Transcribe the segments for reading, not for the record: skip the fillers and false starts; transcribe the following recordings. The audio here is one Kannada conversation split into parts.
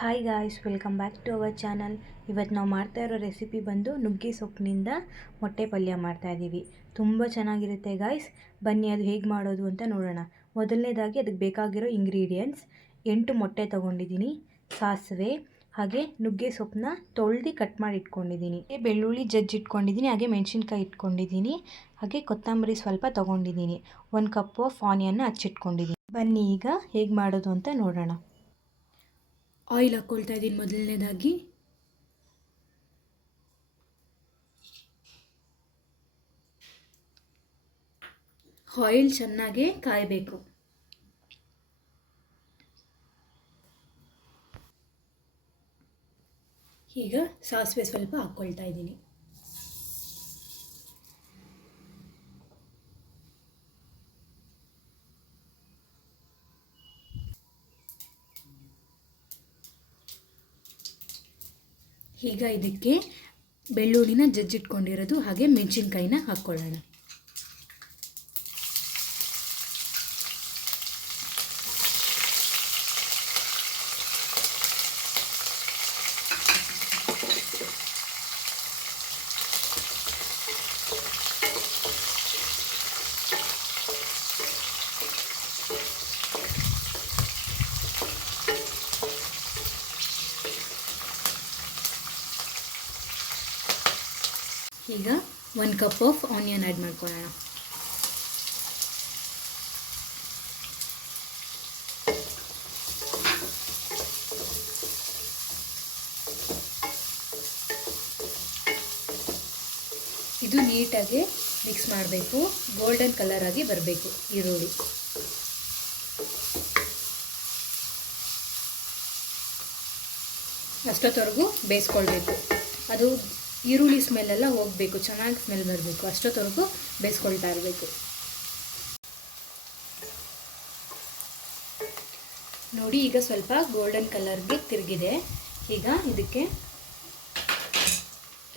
Hi guys, welcome back to our channel. ಇವತ್ತು ನಾವು ಮಾಡ್ತಾ ಇರೋ ರೆಸಿಪಿ ಬಂದು ನುಗ್ಗೆ ಸೊಪ್ಪಿನಿಂದ ಮೊಟ್ಟೆ ಪಲ್ಯ ಮಾಡ್ತಾ ಇದ್ದೀವಿ. ತುಂಬ ಚೆನ್ನಾಗಿರುತ್ತೆ ಗಾಯ್ಸ್. ಬನ್ನಿ ಅದು ಹೇಗೆ ಮಾಡೋದು ಅಂತ ನೋಡೋಣ. ಮೊದಲನೇದಾಗಿ ಅದಕ್ಕೆ ಬೇಕಾಗಿರೋ ಇಂಗ್ರೀಡಿಯೆಂಟ್ಸ್ 8 ಮೊಟ್ಟೆ ತೊಗೊಂಡಿದ್ದೀನಿ, ಸಾಸಿವೆ, ಹಾಗೆ ನುಗ್ಗೆ ಸೊಪ್ಪನ್ನ ತೊಳೆದು ಕಟ್ ಮಾಡಿ ಇಟ್ಕೊಂಡಿದ್ದೀನಿ, ಬೆಳ್ಳುಳ್ಳಿ ಇಟ್ಕೊಂಡಿದ್ದೀನಿ, ಹಾಗೆ ಮೆಣಸಿನ್ಕಾಯಿ ಇಟ್ಕೊಂಡಿದ್ದೀನಿ, ಹಾಗೆ ಕೊತ್ತಂಬರಿ ಸ್ವಲ್ಪ ತೊಗೊಂಡಿದ್ದೀನಿ, 1 ಕಪ್ ಆಫ್ ಆನಿಯನ್ನ ಹಚ್ಚಿಟ್ಕೊಂಡಿದ್ದೀನಿ. ಬನ್ನಿ ಈಗ ಹೇಗೆ ಮಾಡೋದು ಅಂತ ನೋಡೋಣ. ಆಯಿಲ್ ಹಾಕ್ಕೊಳ್ತಾ ಇದ್ದೀನಿ. ಮೊದಲನೇದಾಗಿ ಆಯಿಲ್ ಚೆನ್ನಾಗಿ ಕಾಯಬೇಕು. ಈಗ ಸಾಸಿವೆ ಸ್ವಲ್ಪ ಹಾಕ್ಕೊಳ್ತಾ ಇದ್ದೀನಿ. ಈಗ ಇದಕ್ಕೆ ಬೆಳ್ಳುಳ್ಳಿನ ಜಜ್ಜಿಟ್ಕೊಂಡಿರೋದು ಹಾಗೆ ಮೆಣಸಿನ್ಕಾಯಿನ ಹಾಕ್ಕೊಳ್ಳೋಣ. ಈಗ 1 ಕಪ್ ಆಫ್ ಆನಿಯನ್ ಆ್ಯಡ್ ಮಾಡ್ಕೊಳ್ಳೋಣ. ಇದು ನೀಟಾಗಿ ಮಿಕ್ಸ್ ಮಾಡಬೇಕು. ಗೋಲ್ಡನ್ ಕಲರ್ ಆಗಿ ಬರಬೇಕು ಈರುಳ್ಳಿ. ಅಷ್ಟೊತ್ತವರೆಗೂ ಬೇಯಿಸ್ಕೊಳ್ಬೇಕು. ಅದು ಈರುಳ್ಳಿ ಸ್ಮೆಲ್ಲೆಲ್ಲ ಹೋಗಬೇಕು, ಚೆನ್ನಾಗಿ ಸ್ಮೆಲ್ ಬರಬೇಕು. ಅಷ್ಟೊತ್ತವರೆಗೂ ಬೇಯಿಸ್ಕೊಳ್ತಾ ಇರಬೇಕು. ನೋಡಿ, ಈಗ ಸ್ವಲ್ಪ ಗೋಲ್ಡನ್ ಕಲರ್ಗೆ ತಿರುಗಿದೆ. ಈಗ ಇದಕ್ಕೆ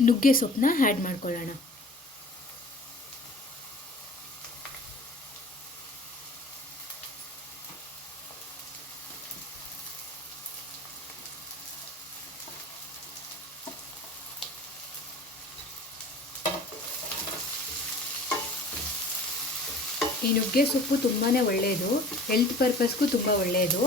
ನುಗ್ಗೆ ಸೊಪ್ಪನ್ನ ಆ್ಯಡ್ ಮಾಡ್ಕೊಳ್ಳೋಣ. ಈ ನುಗ್ಗೆ ಸೊಪ್ಪು ತುಂಬಾ ಒಳ್ಳೆಯದು, ಹೆಲ್ತ್ ಪರ್ಪಸ್ಗೂ ತುಂಬ ಒಳ್ಳೆಯದು.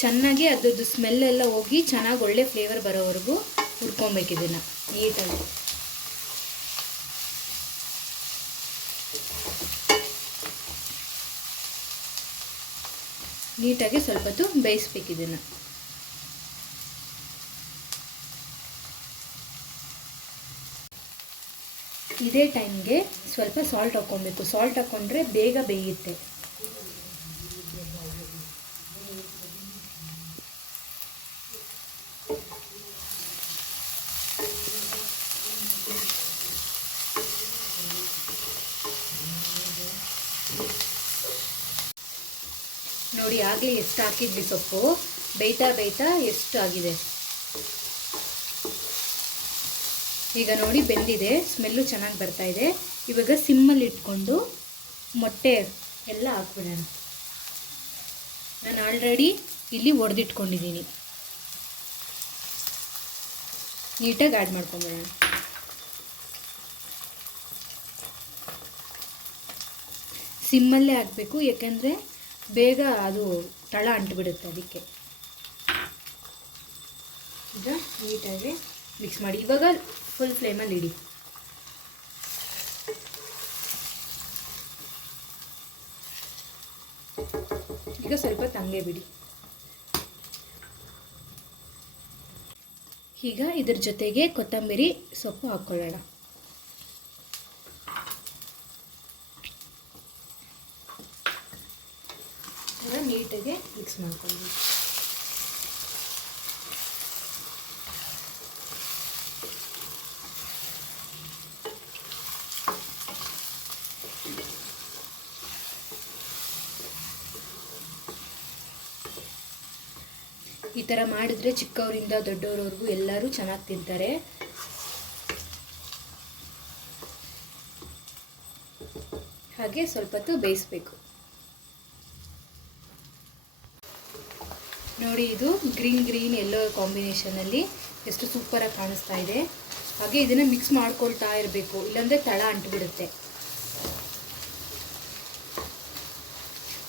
ಚೆನ್ನಾಗಿ ಅದರದ್ದು ಸ್ಮೆಲ್ಲೆಲ್ಲ ಹೋಗಿ ಚೆನ್ನಾಗಿ ಒಳ್ಳೆ ಫ್ಲೇವರ್ ಬರೋವರೆಗೂ ಹುರ್ಕೊಬೇಕು. ಇದನ್ನು ನೀಟಾಗಿ ಸ್ವಲ್ಪ ಹೊತ್ತು ಬೇಯಿಸ್ಬೇಕು. ಇದನ್ನು ಇದೇ ಟೈಮ್ಗೆ ಸ್ವಲ್ಪ ಸಾಲ್ಟ್ ಹಾಕ್ಕೊಬೇಕು. ಸಾಲ್ಟ್ ಹಾಕ್ಕೊಂಡ್ರೆ ಬೇಗ ಬೇಯುತ್ತೆ. ನೋಡಿ, ಆಗಲೇ ಎಷ್ಟು ಹಾಕಿದ್ವಿ ಸೊಪ್ಪು, ಬೇಯ್ತಾ ಬೇಯ್ತಾ ಎಷ್ಟು ಆಗಿದೆ. ಈಗ ನೋಡಿ ಬೆಂದಿದೆ, ಸ್ಮೆಲ್ಲು ಚೆನ್ನಾಗಿ ಬರ್ತಾ ಇದೆ. ಇವಾಗ ಸಿಮ್ಮಲ್ಲಿ ಇಟ್ಕೊಂಡು ಮೊಟ್ಟೆ ಎಲ್ಲ ಹಾಕ್ಬಿಡೋಣ. ನಾನು ಆಲ್ರೆಡಿ ಇಲ್ಲಿ ಒಡೆದಿಟ್ಕೊಂಡಿದ್ದೀನಿ. ನೀಟಾಗಿ ಆ್ಯಡ್ ಮಾಡ್ಕೊಂಬಿಡೋಣ. ಸಿಮ್ಮಲ್ಲೇ ಹಾಕಬೇಕು, ಯಾಕೆಂದರೆ ಬೇಗ ಅದು ತಳ ಅಂಟಿಬಿಡುತ್ತೆ. ಅದಕ್ಕೆ ಈಗ ನೀಟಾಗಿ ಮಿಕ್ಸ್ ಮಾಡಿ. ಇವಾಗ ಫುಲ್ ಫ್ಲೇಮಲ್ಲಿ ಇಡಿ. ಈಗ ಸ್ವಲ್ಪ ತಂಗೆ ಬಿಡಿ. ಈಗ ಇದ್ರ ಜೊತೆಗೆ ಕೊತ್ತಂಬರಿ ಸೊಪ್ಪು ಹಾಕ್ಕೊಳ್ಳೋಣ. ಈಗ ನೀಟಾಗಿ ಮಿಕ್ಸ್ ಮಾಡ್ಕೊಳ್ಳಿ. ಈ ಥರ ಮಾಡಿದರೆ ಚಿಕ್ಕವರಿಂದ ದೊಡ್ಡವರವರೆಗೂ ಎಲ್ಲರೂ ಚೆನ್ನಾಗಿ ತಿಂತಾರೆ. ಹಾಗೆ ಸ್ವಲ್ಪ ಹೊತ್ತು ಬೇಯಿಸಬೇಕು. ನೋಡಿ, ಇದು ಗ್ರೀನ್ ಎಲ್ಲೋ ಕಾಂಬಿನೇಷನಲ್ಲಿ ಎಷ್ಟು ಸೂಪರಾಗಿ ಕಾಣಿಸ್ತಾ ಇದೆ. ಹಾಗೆ ಇದನ್ನು ಮಿಕ್ಸ್ ಮಾಡ್ಕೊಳ್ತಾ ಇರಬೇಕು, ಇಲ್ಲಾಂದರೆ ತಳ ಅಂಟುಬಿಡುತ್ತೆ.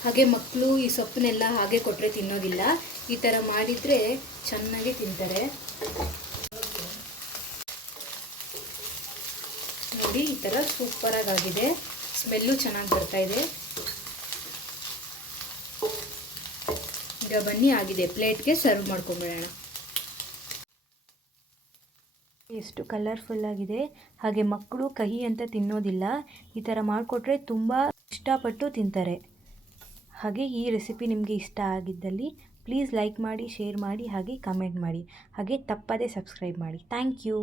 ಹಾಗೆ ಮಕ್ಕಳು ಈ ಸೊಪ್ಪನ್ನೆಲ್ಲ ಹಾಗೆ ಕೊಟ್ಟರೆ ತಿನ್ನೋದಿಲ್ಲ. ಈ ಥರ ಮಾಡಿದರೆ ಚೆನ್ನಾಗಿ ತಿಂತಾರೆ. ನೋಡಿ, ಈ ಥರ ಸೂಪರಾಗಿದೆ. ಸ್ಮೆಲ್ಲು ಚೆನ್ನಾಗಿ ಬರ್ತಾ ಇದೆ. ಈಗ ಬನ್ನಿ, ಆಗಿದೆ. ಪ್ಲೇಟ್ಗೆ ಸರ್ವ್ ಮಾಡ್ಕೊಂಬಿಡೋಣ. ಎಷ್ಟು ಕಲರ್ಫುಲ್ ಆಗಿದೆ. ಹಾಗೆ ಮಕ್ಕಳು ಕಹಿ ಅಂತ ತಿನ್ನೋದಿಲ್ಲ. ಈ ಥರ ಮಾಡಿಕೊಟ್ರೆ ತುಂಬ ಇಷ್ಟಪಟ್ಟು ತಿಂತಾರೆ. ಹಾಗೆ ಈ ರೆಸಿಪಿ ನಿಮಗೆ ಇಷ್ಟ ಆಗಿದ್ದಲ್ಲಿ ಪ್ಲೀಸ್ ಲೈಕ್ ಮಾಡಿ, ಶೇರ್ ಮಾಡಿ, ಹಾಗೆ ಕಮೆಂಟ್ ಮಾಡಿ. ಹಾಗೆ ತಪ್ಪದೇ ಸಬ್ಸ್ಕ್ರೈಬ್ ಮಾಡಿ. Thank you.